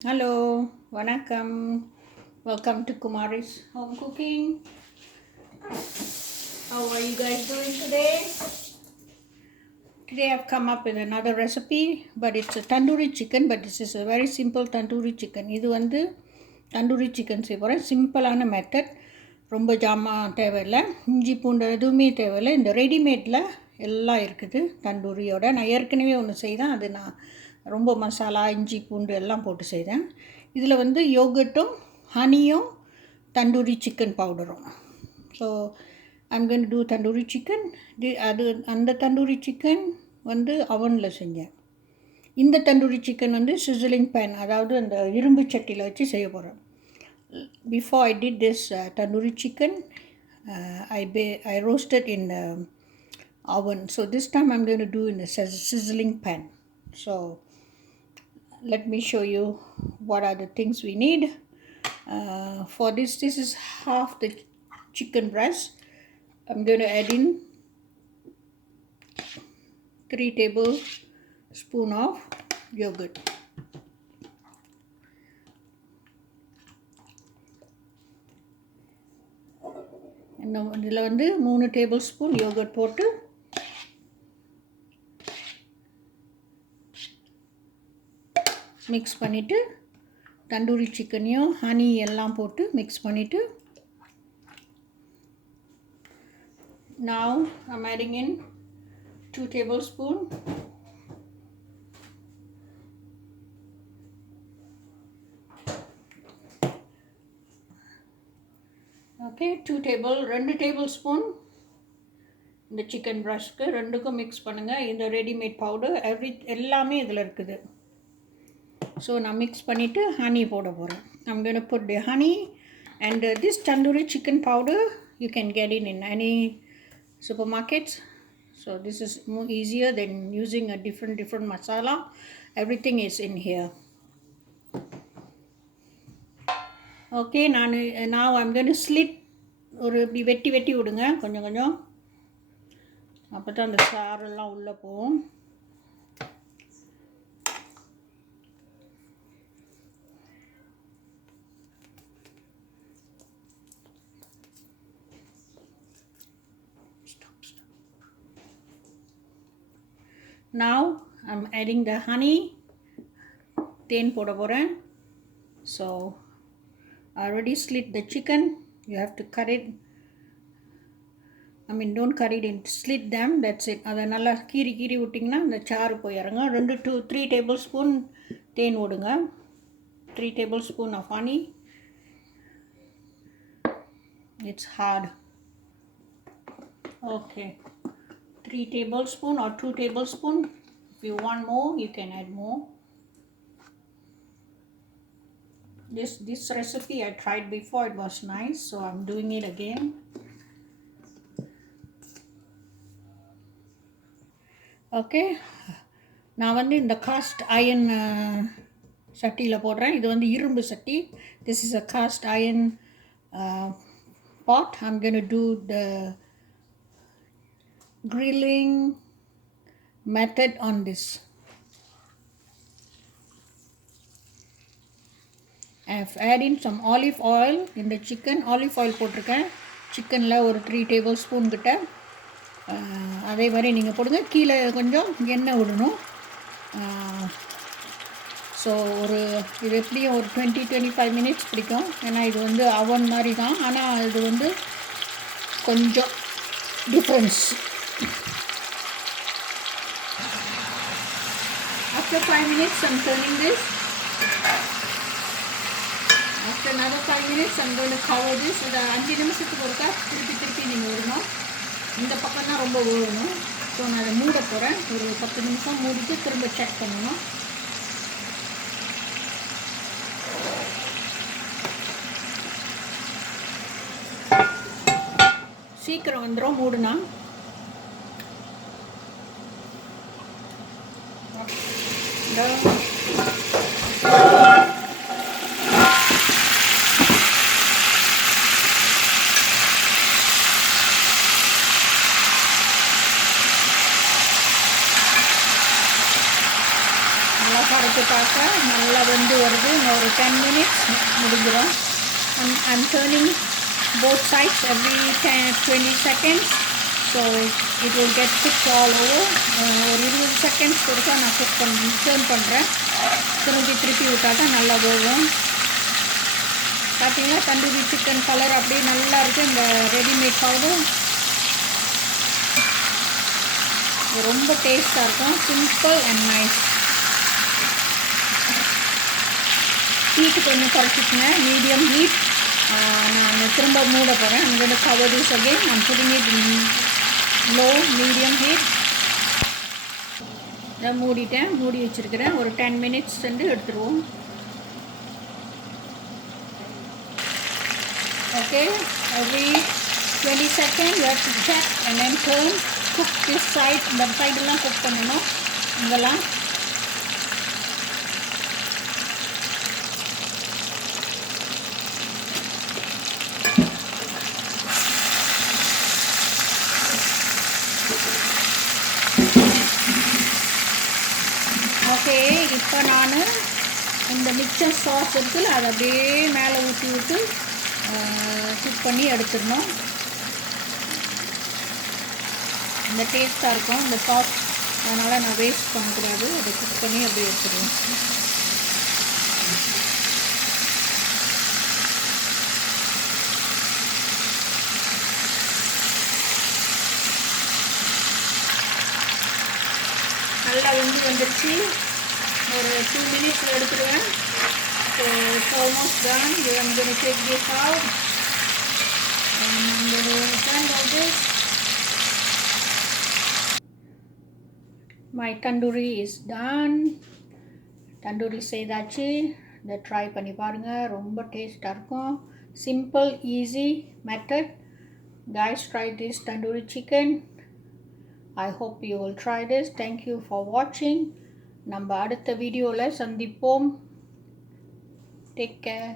Hello, Vanakkam. Welcome to Kumari's home cooking. How are you guys doing today? Today I've come up with another recipe, but it's a tandoori chicken, but this is a very simple tandoori chicken. இது வந்து tandoori chicken செய்ய போகிறேன். சிம்பிளான மெத்தட், ரொம்ப ஜாமான் தேவையில்லை, இஞ்சி பூண்டு எதுவுமே தேவையில்லை. இந்த ரெடிமேடில் எல்லாம் இருக்குது தந்தூரியோட. நான் ஏற்கனவே ஒன்று செய்தேன், அது நான் ரொம்ப மசாலா இஞ்சி பூண்டு எல்லாம் போட்டு செய்தேன். இதில் வந்து யோகட்டும் ஹனியும் தந்தூரி சிக்கன் பவுடரும். So I'm going to do tandoori chicken. அது அந்த தந்தூரி சிக்கன் வந்து அவனில் செஞ்சேன். இந்த தந்தூரி சிக்கன் வந்து சிசிலிங் பேன், அதாவது அந்த இரும்பு சட்டியில் வச்சு செய்ய போகிறேன். Before I did this tandoori chicken, I roasted in the oven. So this time I'm going to do in a sizzling pan. So let me show you what are the things we need. For this is half the chicken breast. I'm going to add in 3 tablespoons of yogurt. இதில் வந்து 3 tablespoon yoghurt போட்டு மிக்ஸ் பண்ணிவிட்டு தந்தூரி சிக்கனையும் ஹனி எல்லாம் போட்டு மிக்ஸ் பண்ணிவிட்டு now I'm adding in 2 tablespoons okay 2 tablespoon இந்த சிக்கன் பிரஷ்க்கு ரெண்டுக்கும் மிக்ஸ் பண்ணுங்கள். இந்த ரெடிமேட் பவுடர் எல்லாமே இதில் இருக்குது. ஸோ நான் மிக்ஸ் பண்ணிவிட்டு ஹனி போட போகிறேன். I'm going to put the honey and this tandoori chicken powder you can get it in any supermarkets. So this is more easier than using a different masala. Everything is in here. Okay, now I'm going to slit ஒரு இப்படி வெட்டி விடுங்க கொஞ்சம் அப்போ தான் அந்த சாரெல்லாம் உள்ளே போகும். Now I'm adding the honey. தேன் போட போகிறேன். So I already slit the chicken. You have to cut it. Don't cut it in, slit them, that's it. அதை நல்லா கீறி விட்டிங்கன்னா அந்த சாறு போய் இறங்க. 3 tablespoon தேன் விடுங்க. 3 tablespoon of honey. It's hard. Okay, 3 tablespoon or 2 tablespoon. If you want more, you can add more. This recipe I tried before, it was nice, so I'm doing it again. Okay, நான் வந்து இந்த cost iron சட்டியில் போடுறேன். இது வந்து இரும்பு சட்டி. This is a cast iron pot. I'm going to do the grilling method on this. I've added some olive oil in the chicken. Olive oil போட்டிருக்கேன் சிக்கனில் ஒரு 3 tablespoon கிட்ட. அதே மாதிரி நீங்கள் போடுங்க. கீழே கொஞ்சம் எண்ணெய் விடணும். ஸோ இது எப்படியும் ஒரு 20-25 minutes பிடிக்கும். ஏன்னா இது வந்து அவன் மாதிரி தான், ஆனால் இது வந்து கொஞ்சம் difference. After 5 minutes I'm turning this. After another 5 minutes I'm going to cover this. இந்த 5 நிமிஷத்துக்கு ஒருக்கா திருப்பி நீங்கள் விடணும். இந்த பக்கம் தான் ரொம்ப வேகணும். ஸோ நான் அதை மூட போகிறேன். ஒரு 10 நிமிஷம் மூடிட்டு திரும்ப செக் பண்ணணும். சீக்கிரம் வந்துடும் மூடுனா. பருப்பு பார்க்க நல்லா வெந்து வருது. ஒரு 10 minutes முடிஞ்சிடும். I'm turning both sides every 20 seconds, so it will get cooked all over. ஒரு 20 seconds கொடுத்தா நான் டர்ன் பண்ணுறேன். திருப்பி விட்டால் தான் நல்லா போகும். பார்த்தீங்களா, தந்தூரி சிக்கன் கலர் அப்படியே நல்லா இருக்குது. இந்த ரெடிமேட் பவுடர் ரொம்ப டேஸ்ட்டாக இருக்கும். Simple and nice. ஹீட்டு கொஞ்சம் குறைச்சிக்கங்க, மீடியம் ஹீட். நான் திரும்ப மூட போகிறேன். I'm going to cover this again. I'm putting it in low medium heat. இதை மூடி வச்சுருக்கிறேன். ஒரு 10 minutes எடுத்துருவோம். Okay, every 20 seconds you have to check and then turn. Cook this side. இந்த சைடெல்லாம் குக் பண்ணணும். இங்கெல்லாம் ஓகே. இப்போ நான் இந்த மிக்சர் சாஸ் இருக்குல்ல, அதை அப்படியே மேலே ஊற்றி விட்டு குக் பண்ணி எடுத்துடணும். இந்த டேஸ்ட்டாக இருக்கும் இந்த சாஸ், அதனால் நான் வேஸ்ட் பண்ணக்கூடாது. அதை குக் பண்ணி அப்படியே எடுத்துடுவேன். நல்லா வந்துருச்சு. ஒரு 2 minutes எடுத்துடுவேன். So it's almost done. I'm going to take this out and I'm going to handle this. My tandoori is done. Tandoori செய்தாச்சு. இதை ட்ரை பண்ணி பாருங்கள். ரொம்ப டேஸ்ட்டாக இருக்கும். Simple easy method. Guys, try this tandoori chicken. I hope you will try this. Thank you for watching. நம்ம அடுத்த வீடியோவில் சந்திப்போம். Take care.